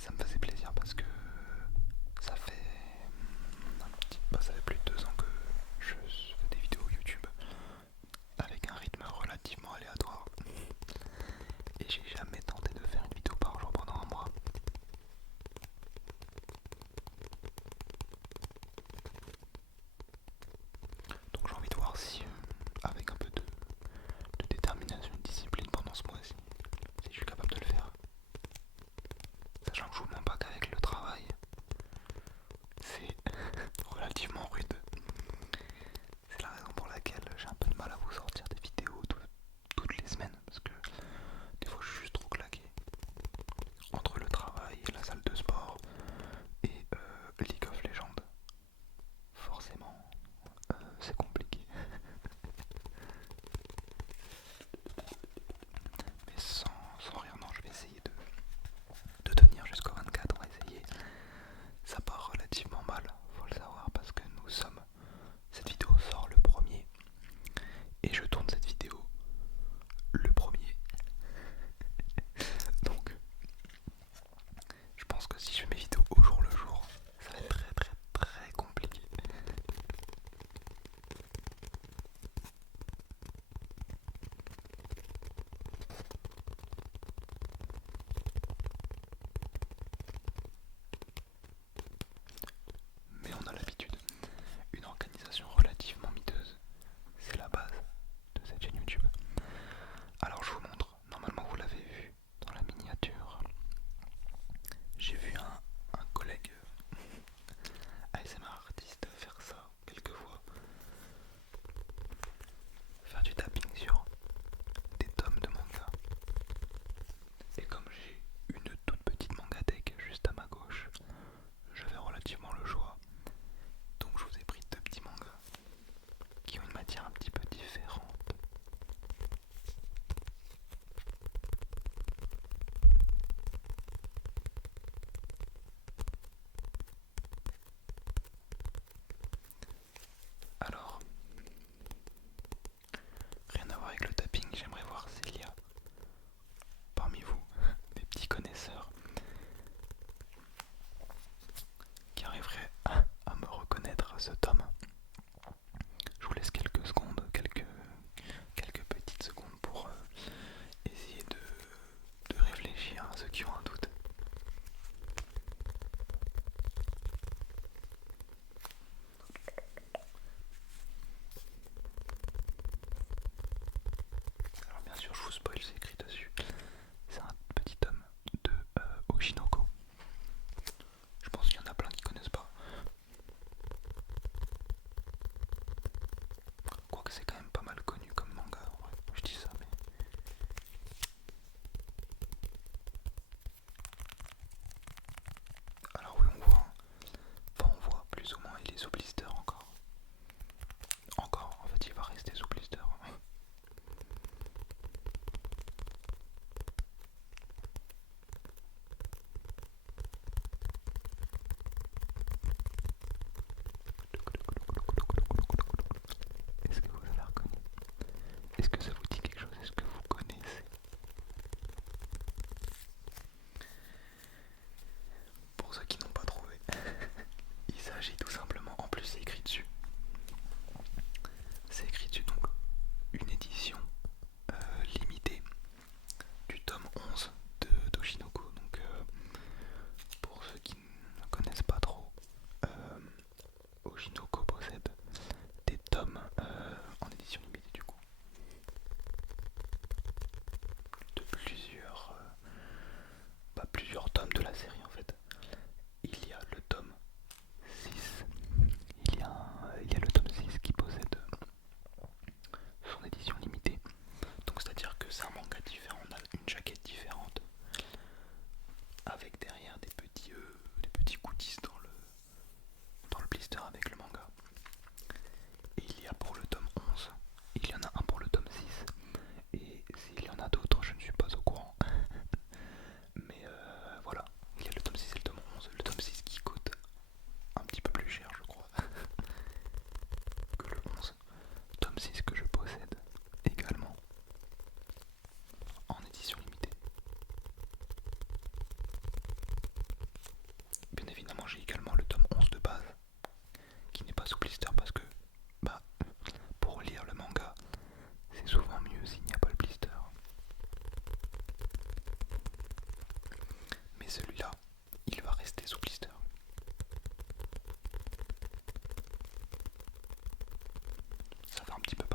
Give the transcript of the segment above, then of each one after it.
ça me faisait plaisir parce que ça fait ça fait plus de 2 ans que je fais des vidéos YouTube avec un rythme relativement aléatoire et j'ai jamais tenté de faire une vidéo par jour pendant un mois. Donc j'ai envie de voir si avec un peu de détermination et de discipline pendant ce mois-ci, si je suis capable de le faire. Sachant que je vous mens pas qu'avec le travail, c'est relativement rude. C'est la raison pour laquelle j'ai un peu de mal à vous sortir des vidéos toutes les semaines, parce que des fois je suis juste trop claqué entre le travail, la salle de sport et League of Legends. Forcément, c'est compliqué. Mais sans rire, non, je vais essayer de tenir jusqu'au 24, on va essayer. Ça part relativement mal, faut le savoir, parce que cette vidéo sort le premier et je tourne cette vidéo le premier. Donc je pense que si je fais mes vidéos au jour le jour, ça va être très très très compliqué. Mais on a l'habitude. Une organisation relativement miteuse, c'est la base de cette chaîne YouTube. Alors je vous montre, normalement vous l'avez vu dans la miniature. J'ai vu un collègue ASMR artiste faire ça quelques fois. Faire du tapping sur des tomes de manga. Et comme j'ai une toute petite mangatech juste à ma gauche, j'avais relativement le choix. Donc je vous ai pris 2 petits mangas qui ont une matière un petit peu différente. Alors, rien à voir avec le tapping, j'aimerais voir s'il y a parmi vous des petits connaisseurs qui arriveraient à me reconnaître ce tome. Je vous laisse quelques secondes, quelques petites secondes pour essayer de réfléchir à ceux qui ont un doute. Alors bien sûr je vous spoil, c'est écrit dessus. C'est un petit tome de Oshinoko. Je pense qu'il y en a plein qui connaissent pas. Quoique c'est quand même pas mal connu comme manga en vrai. Je dis ça mais... Alors oui on voit plus ou moins il est sous blister encore. Encore, en fait il va rester sous blister. Est-ce que vous avez reconnu? Est-ce que ça vous dit quelque chose? Est-ce que vous connaissez? Pour ceux qui n'ont pas trouvé, il s'agit tout simplement, en plus c'est écrit dessus. C'est écrit dessus donc une édition limitée du tome 11 de d'Oshinoko. Donc pour ceux qui ne connaissent pas trop, Oshinoko possède des tomes en édition limitée du coup. De plusieurs tomes de la série en fait. Il y a le tome 6, il y a le tome 6 qui possède son édition limitée. Donc c'est-à-dire que c'est un manga différent, on a une jaquette différente, avec derrière des petits goodies dans le blister avec le manga. Et il y a pour le tome 11, il y en a un pour le tome 6, et s'il y en a d'autres, je ne suis pas au courant. Mais voilà, il y a le tome 6 et le tome 11. Le tome 6 qui coûte un petit peu plus cher, je crois, que le 11. Tome 6 que je possède également en édition limitée.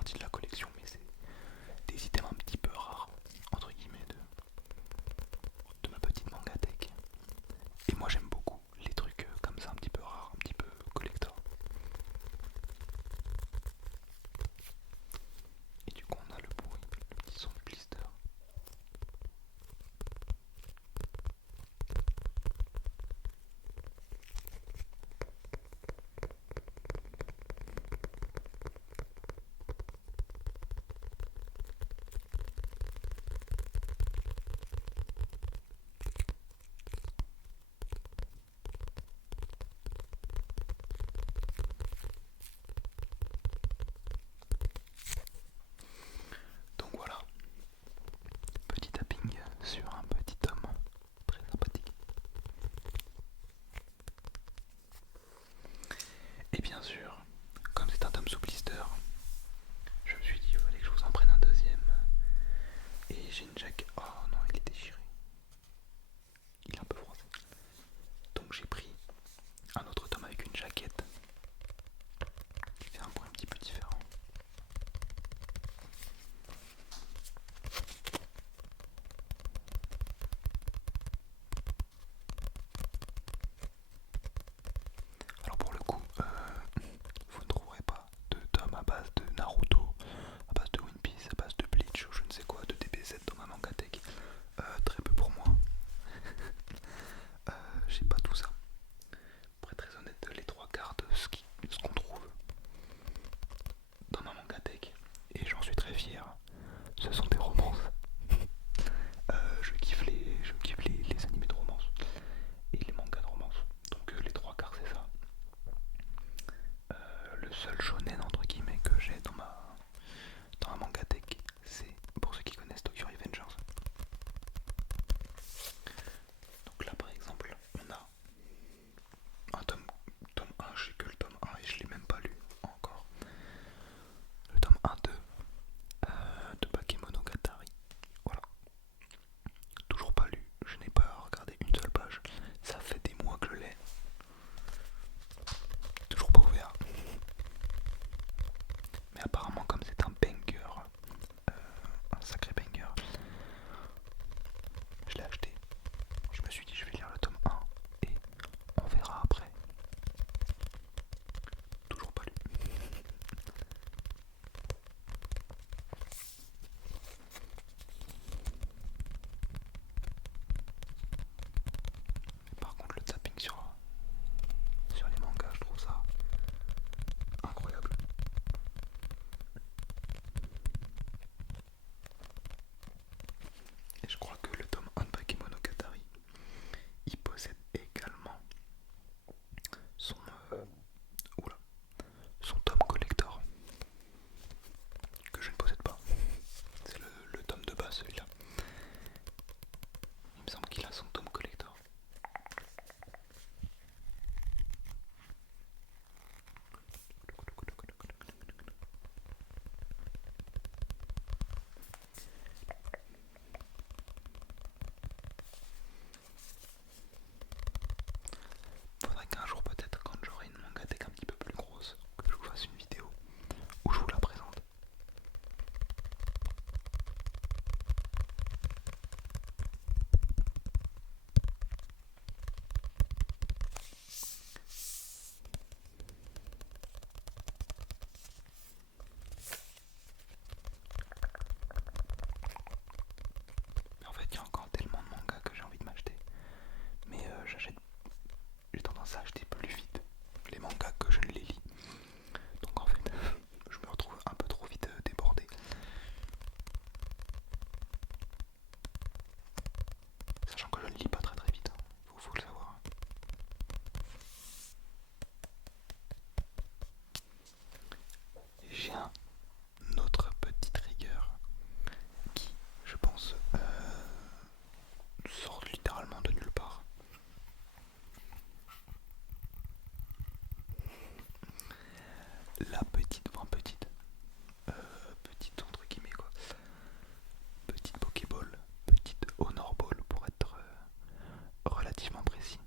partie de la collection, mais c'est des items un petit peu rares, entre guillemets, de ma petite mangatech. Et moi j'aime beaucoup les trucs comme ça, un petit peu rares, un petit peu collector. Et du coup on a le bruit, le petit son du blister. Donc voilà, petit tapping sur un petit homme très sympathique. Et bien sûr, comme c'est un tome sous blister, je me suis dit il fallait que je vous en prenne un deuxième. Et j'ai une jaquette. Oh non, il est déchiré. Il est un peu froissé. Donc j'ai pris un autre tome avec une jaquette qui fait un bruit un petit peu différent. Alors pour le coup, vous ne trouverez pas de tome à base de Naruto, à base de One Piece, à base de Bleach ou je ne sais quoi, de DBZ dans ma mangatech. Très peu pour moi. J'ai pas tout ça. Pour être très honnête, les trois quarts de ce qu'on trouve dans ma mangatech, et j'en suis très fier, ce sont des romances. Je kiffe les animés de romance et les mangas de romance. Donc les trois quarts c'est ça. Le seul shonen entre guillemets que j'ai dans ma mangatech, c'est pour ceux qui connaissent Tokyo Revengers. Donc là par exemple, on a un tome 1, j'ai que le tome 1 et je l'ai même pas lu encore. Le tome 1-2 de Bakemonogatari. Voilà. Toujours pas lu, je n'ai pas regardé une seule page. Ça fait des mois que je l'ai. Toujours pas ouvert. Mais apparemment comme c'est un banger, un sacré banger, je l'ai acheté. Je me suis dit je vais lire le tome 1 et on verra après. Toujours pas lu. Mais par contre le tapping sur les mangas, je trouve ça incroyable. Et je crois que le tome 1 de Bakemonogatari, il possède également son, oula, son tome collector, que je ne possède pas. C'est le tome de base celui-là. Il me semble qu'il a son tome collector. Faudrait qu'un jour peut-être quand j'aurai une mangatech un petit peu plus grosse, que je vous fasse une vidéo où je vous la présente. Mais en fait il y a encore tellement de mangas que j'ai envie de m'acheter. Mais j'ai tendance à acheter plus vite les mangas que je ne les lis. Donc en fait je me retrouve un peu trop vite débordé. Sachant que je ne lis pas très très vite, faut le savoir. J'ai un autre petit trigger qui, je pense, sort littéralement de nulle part. La petite, enfin petite entre guillemets quoi, petite Pokéball, petite Honor Ball pour être relativement précis.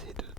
essayer de